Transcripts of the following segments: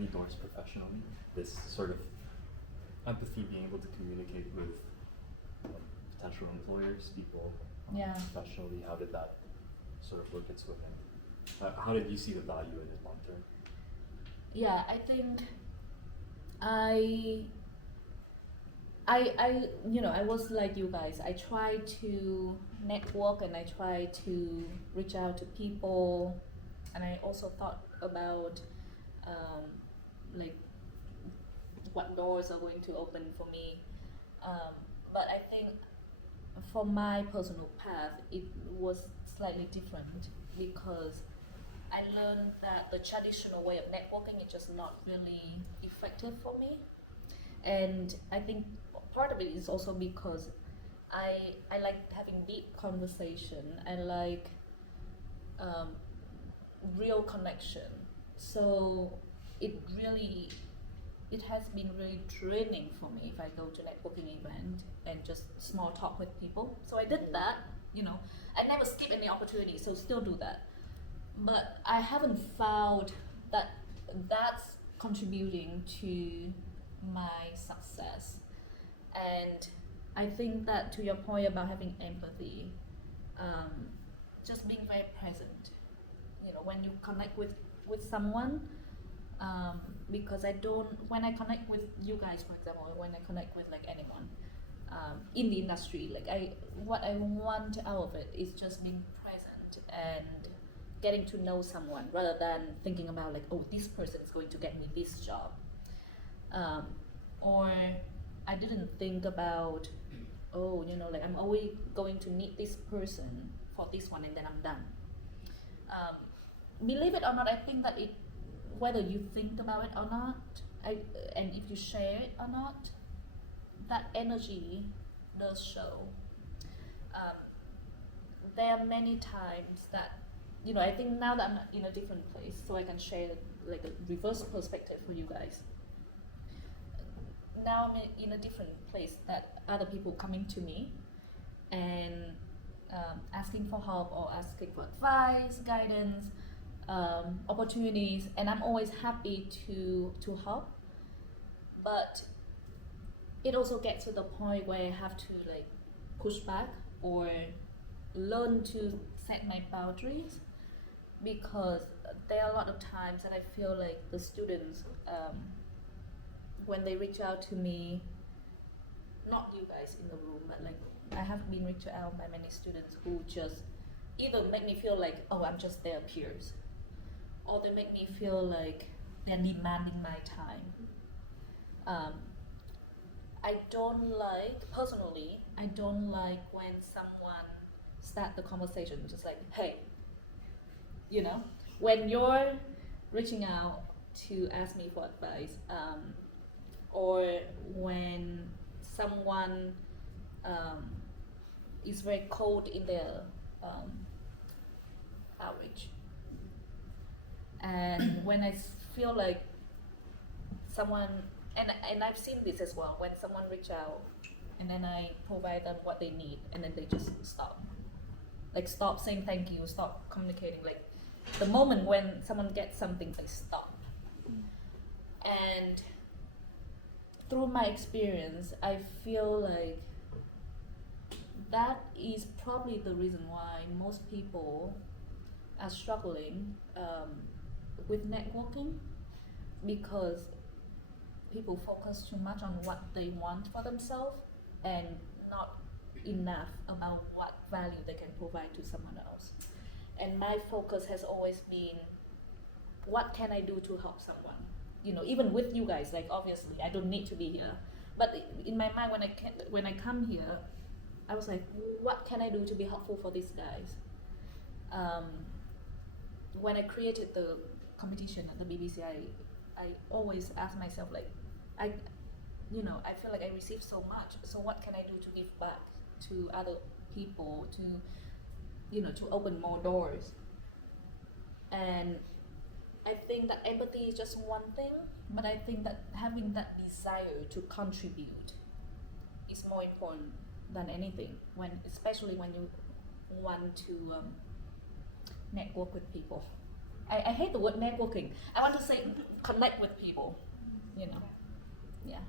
many doors professionally. This sort of empathy, being able to communicate with potential employers, people professionally. How did that sort of work its way in? How did you see the value in it long term? Yeah, I think I I was like you guys. I try to network and I try to reach out to people, and I also thought about like what doors are going to open for me. But I think for my personal path, it was slightly different because I learned that the traditional way of networking is just not really effective for me. And I think part of it is also because I like having deep conversation. I like real connection. So it has been really draining for me if I go to networking event and just small talk with people. So I did that, I never skip any opportunity, so still do that. But I haven't found that that's contributing to my success. And I think that to your point about having empathy, just being very present, when you connect with someone, because when I connect with you guys, for example, or when I connect with like anyone in the industry, what I want out of it is just being present and getting to know someone rather than thinking about like, oh, this person is going to get me this job. Or I didn't think about, oh, I'm always going to need this person for this one and then I'm done. Believe it or not, I think that whether you think about it or not, and if you share it or not, that energy does show. There are many times that, I think now that I'm in a different place, so I can share like a reverse perspective for you guys. Now I'm in a different place that other people coming to me and asking for help or asking for advice, guidance, opportunities, and I'm always happy to help. But it also gets to the point where I have to like push back or learn to set my boundaries, because there are a lot of times that I feel like the students, when they reach out to me, not you guys in the room, but like I have been reached out by many students who just either make me feel like, oh, I'm just their peers, or they make me feel like they're demanding my time. Personally, I don't like when someone start the conversation just like, hey, when you're reaching out to ask me for advice, or when someone is very cold in their outreach, and when I feel like someone, and I've seen this as well, when someone reach out and then I provide them what they need and then they just stop saying thank you, stop communicating. Like the moment when someone gets something, they stop. And through my experience, I feel like that is probably the reason why most people are struggling with networking, because people focus too much on what they want for themselves and not enough about what value they can provide to someone else. And my focus has always been, what can I do to help someone? Even with you guys, like obviously I don't need to be here, but in my mind when I come here, I was like, what can I do to be helpful for these guys? When I created the competition at the BBC, I always ask myself like, I feel like I receive so much, so what can I do to give back to other people, to open more doors? And I think that empathy is just one thing, but I think that having that desire to contribute is more important than anything, especially when you want to network with people. I hate the word networking. I want to say connect with people, you know. Yeah.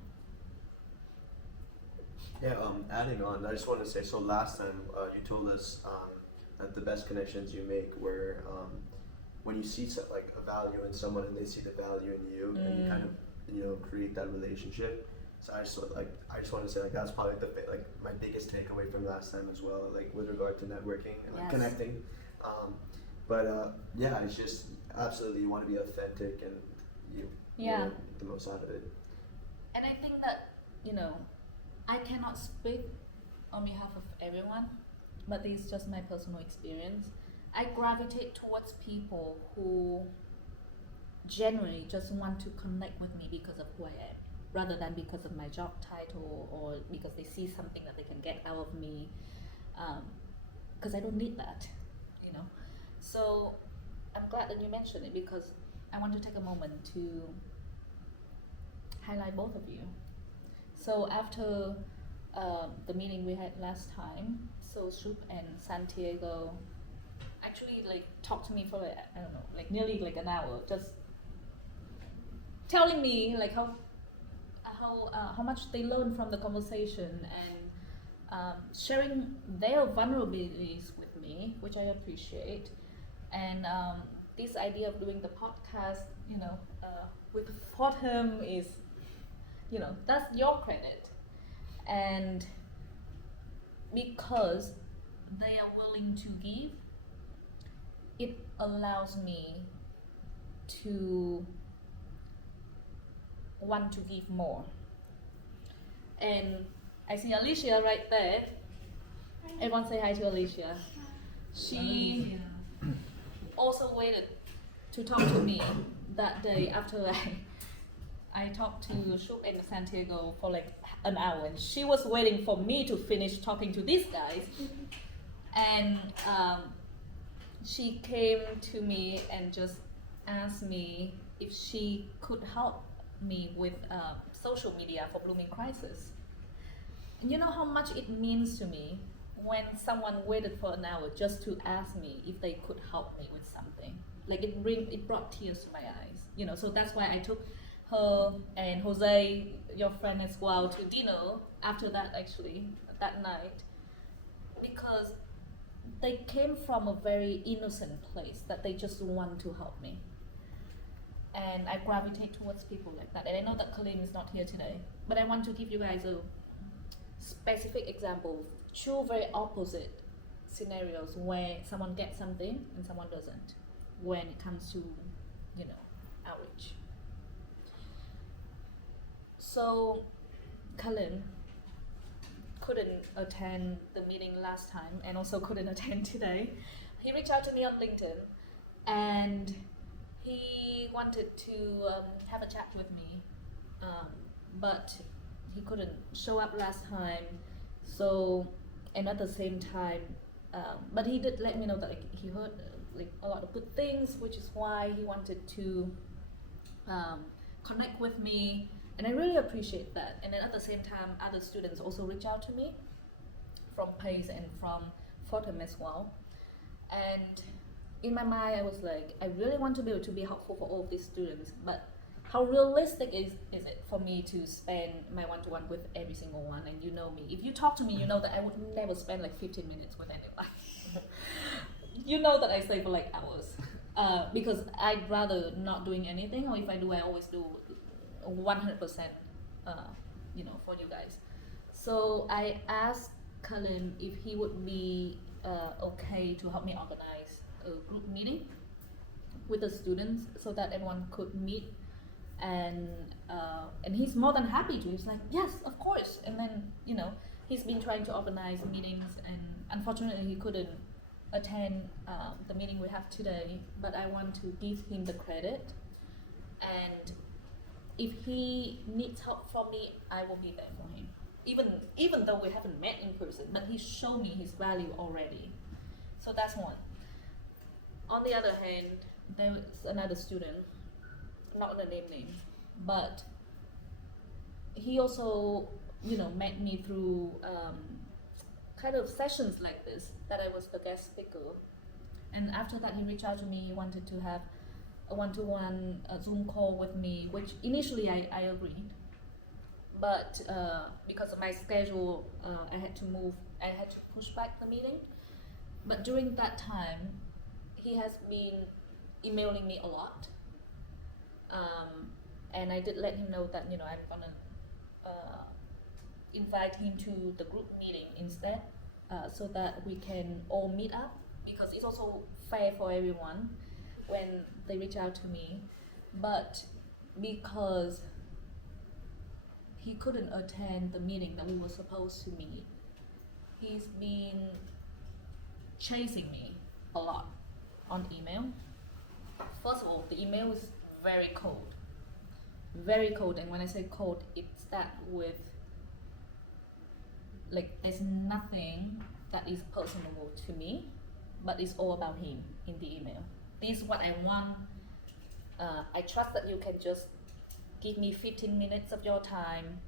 Yeah, adding on, I just want to say, so last time you told us that the best connections you make were when you see like a value in someone and they see the value in you, and you kind of create that relationship. So I just want to say like that's probably like my biggest takeaway from last time as well, like with regard to networking and like, connecting. Yeah, it's just absolutely you want to be authentic and you get the most out of it. And I think that I cannot speak on behalf of everyone, but this is just my personal experience. I gravitate towards people who genuinely just want to connect with me because of who I am, rather than because of my job title or because they see something that they can get out of me, because I don't need that, So I'm glad that you mentioned it, because I want to take a moment to highlight both of you. So after the meeting we had last time, so Shubh and Santiago actually talked to me for nearly an hour, just telling me how much they learned from the conversation and sharing their vulnerabilities with me, which I appreciate. And this idea of doing the podcast, with Fordham is, that's your credit. And because they are willing to give, it allows me to want to give more. And I see Alicia right there. Everyone say hi to Alicia. She also waited to talk to me that day after I talked to Shubh and Santiago for an hour, and she was waiting for me to finish talking to these guys. And she came to me and just asked me if she could help me with social media for Blooming Crisis. And you know how much it means to me when someone waited for an hour just to ask me if they could help me with something. It brought tears to my eyes, So that's why I took her and Jose, your friend as well, to dinner after that, actually, that night, because they came from a very innocent place that they just want to help me. And I gravitate towards people like that. And I know that Colleen is not here today, but I want to give you guys a specific example, two very opposite scenarios where someone gets something and someone doesn't when it comes to, outreach. So Colleen couldn't attend the meeting last time and also couldn't attend today. He reached out to me on LinkedIn and he wanted to have a chat with me, but he couldn't show up last time. So, and at the same time, but he did let me know that he heard a lot of good things, which is why he wanted to connect with me, and I really appreciate that. And then at the same time, other students also reach out to me from PACE and from Fordham as well. And in my mind, I was like, I really want to be able to be helpful for all of these students, but how realistic is it for me to spend my one-to-one with every single one? And you know me. If you talk to me, you know that I would never spend 15 minutes with anyone. You know that I stay for hours. Because I'd rather not doing anything, or if I do, I always do 100%, for you guys. So I asked Colin if he would be okay to help me organize a group meeting with the students so that everyone could meet, and he's more than happy to. He's like, yes, of course. And then he's been trying to organize meetings, and unfortunately he couldn't attend the meeting we have today, but I want to give him the credit, and if he needs help from me, I will be there for him, even though we haven't met in person, but he showed me his value already. So that's one. On the other hand, there was another student, not gonna name names, but he also met me through kind of sessions like this, that I was the guest speaker. And after that, he reached out to me. He wanted to have a one-to-one Zoom call with me, which initially I agreed, but because of my schedule, I had to push back the meeting. But during that time, he has been emailing me a lot, and I did let him know that I'm gonna invite him to the group meeting instead, so that we can all meet up, because it's also fair for everyone when they reach out to me. But because he couldn't attend the meeting that we were supposed to meet, he's been chasing me a lot on email. First of all, the email is very cold, and when I say cold, it starts with like there's nothing that is personable to me, but it's all about him in the email. This is what I want. I trust that you can just give me 15 minutes of your time.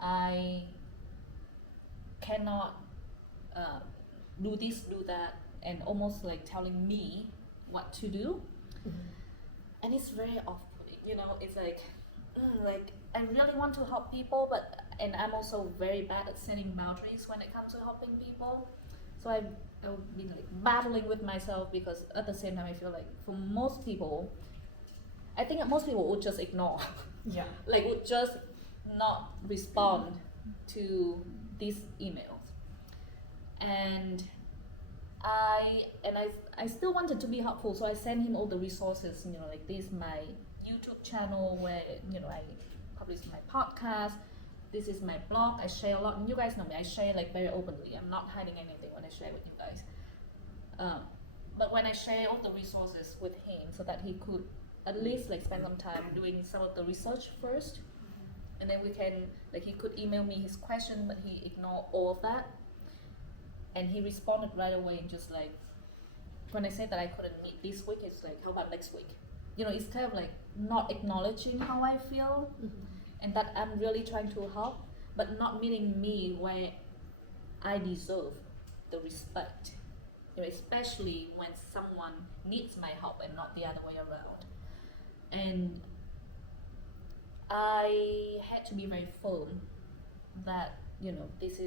I cannot do this, do that, and almost like telling me what to do. And it's very off-putting, it's like I really want to help people, and I'm also very bad at setting boundaries when it comes to helping people. So I've been like battling with myself, because at the same time I feel like for most people, I think that most people would just ignore. Yeah. Like would just not respond to these emails. And I still wanted to be helpful, so I sent him all the resources, like this is my YouTube channel where I publish my podcast. This is my blog. I share a lot, and you guys know me. I share like very openly. I'm not hiding anything when I share with you guys. But when I share all the resources with him, so that he could at least like spend some time doing some of the research first, and then we can he could email me his question, but he ignored all of that, and he responded right away, just like when I said that I couldn't meet this week, it's like, how about next week? It's kind of like not acknowledging how I feel. And that I'm really trying to help, but not meeting me where I deserve the respect, especially when someone needs my help and not the other way around. And I had to be very firm that this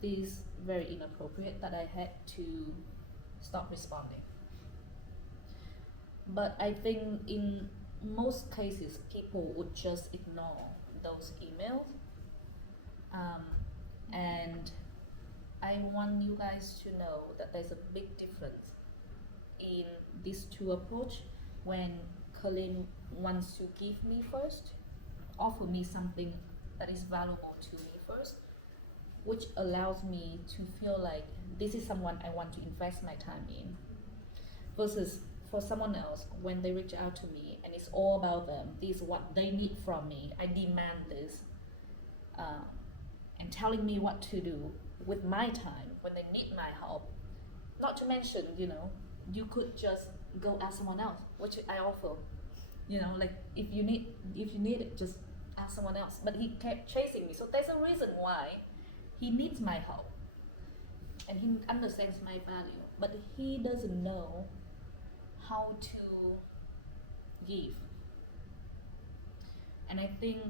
is very inappropriate, that I had to stop responding. But I think in most cases, people would just ignore those emails. And I want you guys to know that there's a big difference in these two approaches. When Colin wants to give me first, offer me something that is valuable to me first, which allows me to feel like this is someone I want to invest my time in, versus for someone else, when they reach out to me and it's all about them, this is what they need from me, I demand this, and telling me what to do with my time when they need my help. Not to mention, you could just go ask someone else, which I offer. Like if you need it, just ask someone else. But he kept chasing me, so there's a reason why he needs my help, and he understands my value, but he doesn't know how to give. And I think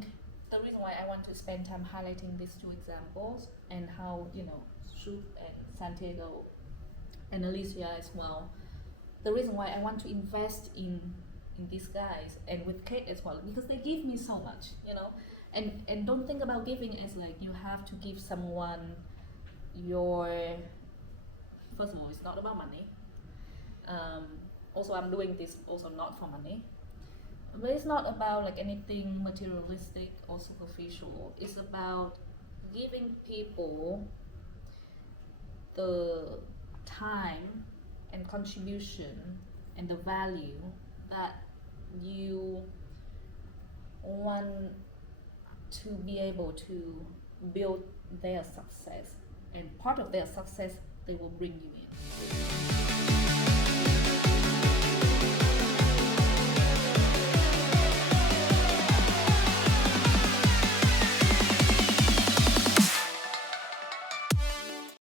the reason why I want to spend time highlighting these two examples, and how Shubh and Santiago and Alicia as well, the reason why I want to invest in these guys, and with Kate as well, because they give me so much, and don't think about giving as like you have to give someone first of all, it's not about money. Also, I'm doing this also not for money, but it's not about like anything materialistic or superficial. It's about giving people the time and contribution and the value that you want to be able to build their success, and part of their success they will bring you in.